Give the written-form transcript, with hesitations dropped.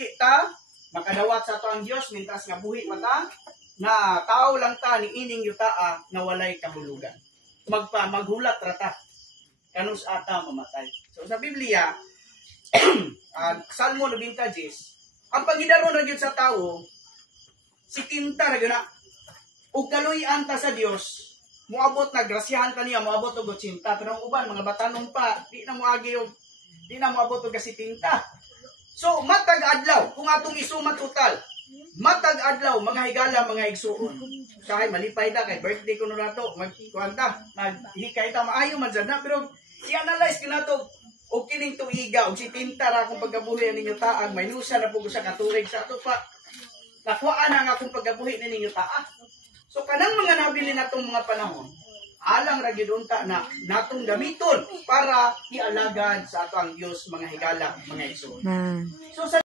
dili ta makadawat sa ato ang Dios mintas nga buhi pa ta, na tao lang ta ni ining yutaa na walay kahulugan. Maghulat ra ta kanus ata mamatay. So sa Biblia, Salmo 90, ang paghidaron ra gyud sa tawo si tinta ra gyud na ug kaluy-an ta sa Dios, moabot na grasyahan kaniya, moabot og 80, pero ang uban mga batanon pa, di na moagi og di na moabot og kasi tinta. So matag adlaw kung atong isumat total, matag adlaw mga higala mga igsuon. Sahay malipay ta kay birthday ko no nato, magkuanta, maghikay ta maayo man sad na, pero i-analyze kinato og kining tuiga og si tinta ra akong pagkabuhi ninyo taang may nusa na pug sa katuig sa ato pa. Nakuhaan ang akong pagkabuhi ninyo taa. So kanang mga nabili natong mga panahon, alang ra gyud unta na natong gamiton para ialagad sa ato ang Dios mga higala mga igsoon. So sa